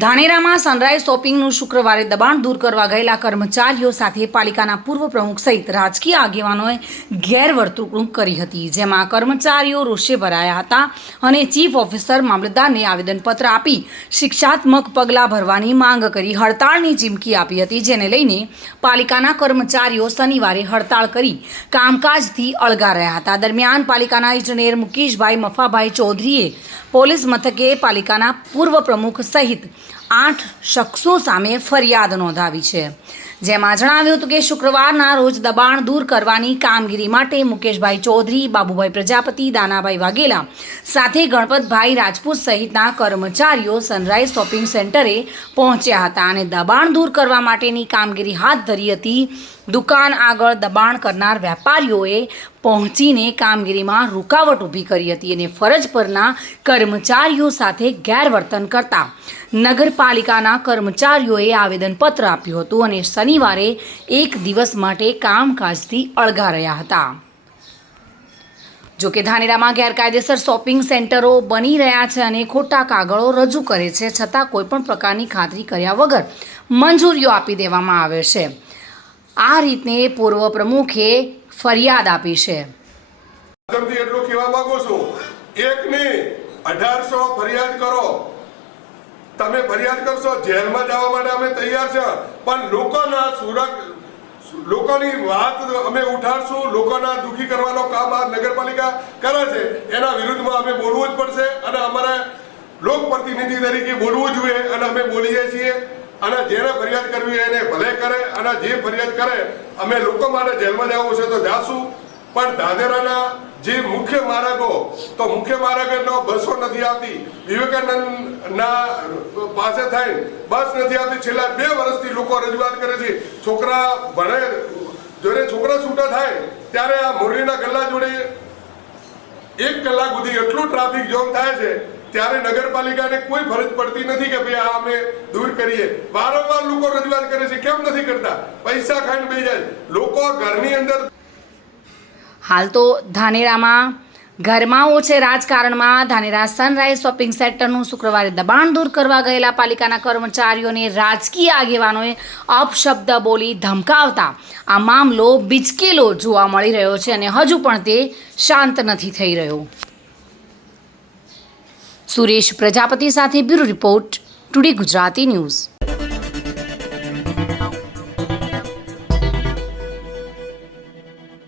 ધાનેરામાં sunrise શોપિંગનું શુક્રવારે દબાણ દૂર કરવા ગયેલા કર્મચારીઓ સાથે પાલિકાના પૂર્વ પ્રમુખ સહિત રાજકીય આગેવાનોએ ગેરવર્તણૂક કરી હતી, જેમાં કર્મચારીઓ રોષે ભરાયા હતા અને ચીફ ઓફિસર મામલતદારને આવેદનપત્ર આપી શિક્ષાત્મક પગલાં ભરવાની માંગ કરી હડતાળની ચીમકી આપી હતી, જેને લઈને પાલિકાના કર્મચારીઓ શનિવારે હડતાળ કરી કામકાજથી અળગા રહ્યા હતા. દરમિયાન પાલિકાના ઇજનેર મુકેશભાઈ મફાભાઈ ચૌધરીએ પોલીસ મથકે પાલિકાના પૂર્વ પ્રમુખ સહિત આઠ શખ્સો સામે ફરિયાદ નોંધાવી છે. જેમાં જણાવ્યું હતું કે શુક્રવારના રોજ દબાણ દૂર કરવાની કામગીરી માટે મુકેશભાઈ ચૌધરી, બાબુભાઈ પ્રજાપતિ, દાનાભાઈ વાઘેલા સાથે ગણપતભાઈ રાજપૂત સહિતના કર્મચારીઓ સનરાઈઝ શોપિંગ સેન્ટરે પહોંચ્યા હતા અને દબાણ દૂર કરવા માટેની કામગીરી હાથ ધરી હતી. દુકાન આગળ દબાણ કરનાર વેપારીઓએ પહોંચીને કામગીરીમાં રૂકાવટ ઊભી કરી હતી અને ફરજ પરના કર્મચારીઓ સાથે ગેરવર્તન કરતા નગરપાલિકાના કર્મચારીઓએ આવેદનપત્ર આપ્યું હતું અને શનિવારે એક દિવસ માટે કામકાજથી અળગા રહ્યા હતા. જોકે ધાનેરામાં ગેરકાયદેસર શોપિંગ સેન્ટરો બની રહ્યા છે અને ખોટા કાગળો રજૂ કરે છે, છતાં કોઈપણ પ્રકારની ખાતરી કર્યા વગર મંજૂરીઓ આપી દેવામાં આવે છે. આ રીતને પૂર્વ પ્રમુખે ફરિયાદ આપી છે. એટલું કહેવા માંગુ છું? એક નહીં અઢારસો ફરિયાદ કરો. તમે ફરિયાદ કરશો, જેલમાં જવા માટે અમે તૈયાર છે. પણ લોકોના સુરક્ષ લોકોની વાત અમે ઉઠાડશું, લોકોના દુખી કરવાનો કામ આ નગરપાલિકા કરે છે. એના વિરુદ્ધમાં અમે બોલવું જ પડશે અને અમારે લોકપ્રતિનિધિ તરીકે બોલવું જોઈએ અને અમે બોલીએ છીએ. અને જેને ફરિયાદ કરવી એને ભલે કરે અને જે ફરિયાદ કરે, અમે લોકો માટે જેલમાં જવું છે તો જાશું. પણ ધાનેરાના જે મુખ્ય માર્ગો, તો મુખ્ય માર્ગનો બસો નથી આવતી. વિવેકાનંદ ના પાસે થાય બસ નથી આવતી. છેલ્લા બે વર્ષથી લોકો રજૂઆત કરે છે, છોકરા ભણે, જ્યારે છોકરા છૂટા થાય, ત્યારે આ મોરલીના ગલ્લા જોડે એક કલાક સુધી એટલું ટ્રાફિક જોમ થાય છે ત્યારે નગરપાલિકાને કોઈ ફરજ પડતી નથી કે ભાઈ આ અમે દૂર કરીએ. વારંવાર લોકો રજૂઆત કરે છે, કેમ નથી કરતા? પૈસા ખાઈને બે જાય. લોકો ઘરની અંદર હાલ તો ધાનેરામાં ગરમાવો છે રાજકારણમાં. ધાનેરા સનરાઈઝ શોપિંગ સેન્ટરનું શુક્રવારે દબાણ દૂર કરવા ગયેલા પાલિકાના કર્મચારીઓને રાજકીય આગેવાનોએ અપશબ્દ બોલી ધમકાવતા. આ મામલો બિચકેલો જોવા મળી રહ્યો છે અને હજુ પણ તે શાંત નથી થઈ રહ્યો. સુરેશ પ્રજાપતિ સાથે bureau report today Gujarati news.